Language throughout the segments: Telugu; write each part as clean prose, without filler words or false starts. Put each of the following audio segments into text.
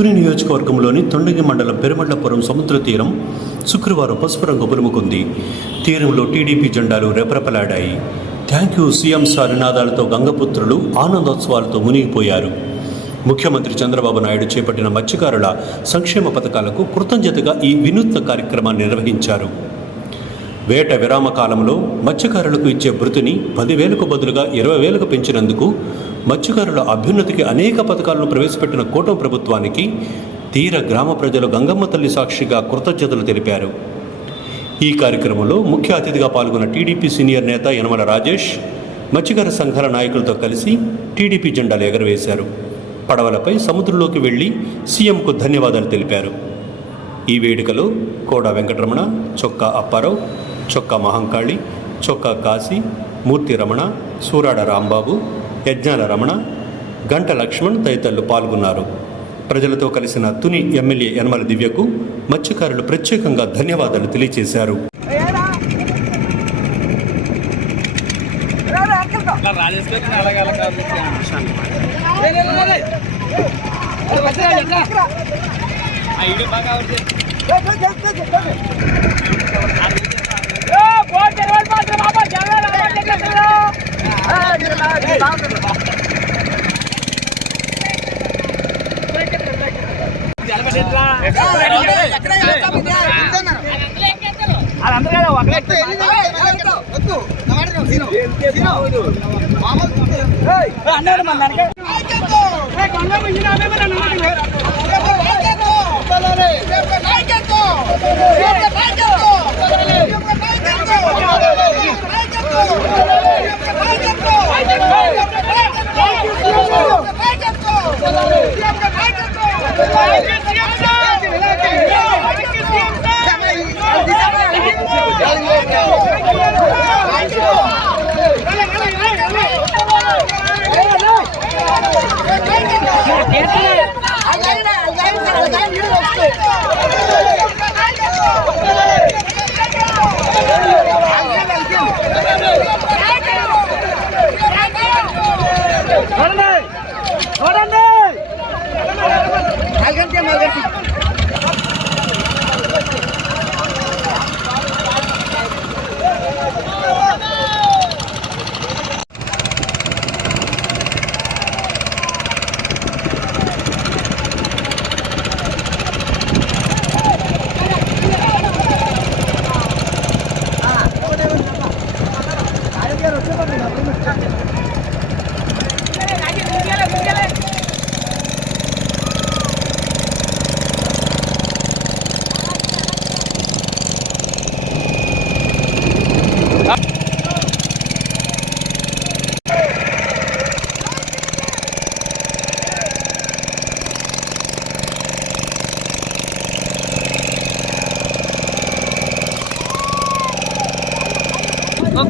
తుని నియోజకవర్గంలోని తొండగి మండలం పెరుమళ్లపురం సముద్ర తీరం శుక్రవారం పసుపు రంగు పులుముకుంది. తీరంలో టీడీపీ జెండాలు రెపరెపలాడాయి. థ్యాంక్ యూ సీఎం సార్ నినాదాలతో గంగపుత్రులు ఆనందోత్సవాలతో మునిగిపోయారు. ముఖ్యమంత్రి చంద్రబాబు నాయుడు చేపట్టిన మత్స్యకారుల సంక్షేమ పథకాలకు కృతజ్ఞతగా ఈ వినూత్న కార్యక్రమాన్ని నిర్వహించారు. వేట విరామ కాలంలో మత్స్యకారులకు ఇచ్చే భృతిని 10,000కు బదులుగా 20,000కు పెంచినందుకు మత్స్యకారుల అభ్యున్నతికి అనేక పథకాలను ప్రవేశపెట్టిన కూటమి ప్రభుత్వానికి తీర గ్రామ ప్రజలు గంగమ్మ తల్లి సాక్షిగా కృతజ్ఞతలు తెలిపారు. ఈ కార్యక్రమంలో ముఖ్య అతిథిగా పాల్గొన్న టీడీపీ సీనియర్ నేత యనమల రాజేష్ మత్స్యకార సంఘాల నాయకులతో కలిసి టీడీపీ జెండాలు ఎగరవేశారు. పడవలపై సముద్రంలోకి వెళ్లి సీఎంకు ధన్యవాదాలు తెలిపారు. ఈ వేడుకలో కోడా వెంకటరమణ, చొక్కా అప్పారావు, చొక్కా మహంకాళి, చొక్కా కాశీ, మూర్తి రమణ, సూరాడ రాంబాబు, యజ్ఞాల రమణ, గంట లక్ష్మణ్ తదితరులు పాల్గొన్నారు. ప్రజలతో కలిసిన తుని ఎమ్మెల్యే యనమల దివ్యకు మత్స్యకారులు ప్రత్యేకంగా ధన్యవాదాలు తెలియజేశారు.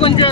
కొంచెం